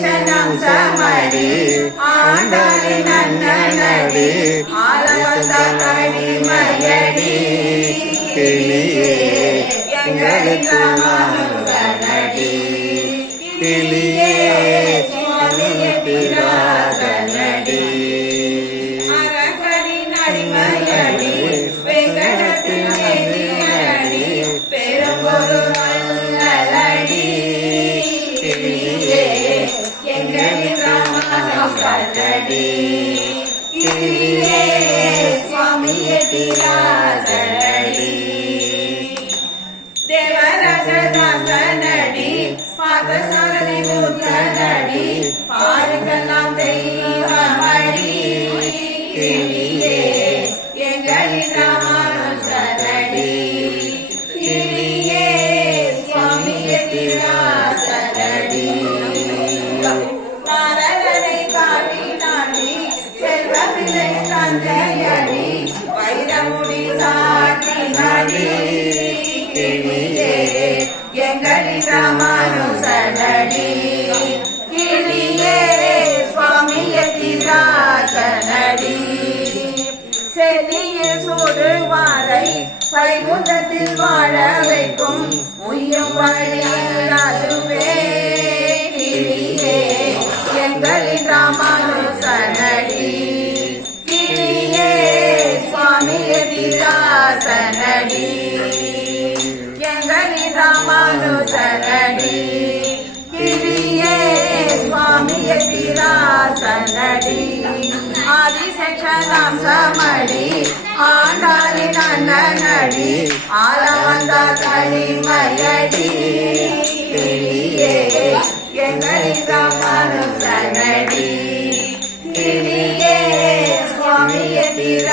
ಶರಣಂ ಸಮಡಿ ಆಂಡಾರಿ ನನ್ನ ನಡಿ ಆಲವಸ ಕಡಿ ಮಯಡಿ ತಿಳಿಯೇ ಎಂಗಳಿಗೆ ನಡಿ ತಿಳಿಯೇ ಸ್ವಾಮಿ ತಿರಾದ ராமனடி கிளியே சுவாமியத்திராதனடி தேவராஜதாசனடி பாதசாரதி புத்தனடி பாருங்கெல்லாம் வைரமுடி சாட்டினாடி கிளியே எங்களின் ராமானுசனடி. கிளியே சுவாமியத்திராசனடி செல்லிய சூடுவாரை வைகுண்டத்தில் வாழ வைக்கும். உய்யும் வழி அதுவே. சரணடி எங்கனி ராமானு சரணடி கிரியே சுவாமிய திரா சரணடி ஆதிசேஷனாம் சமடி. ஆண்டாளி நன்னடி. ஆல வந்த களிமயடி கிரியே எங்கனி ராமானு சரணடி கிரியே சுவாமிய திரா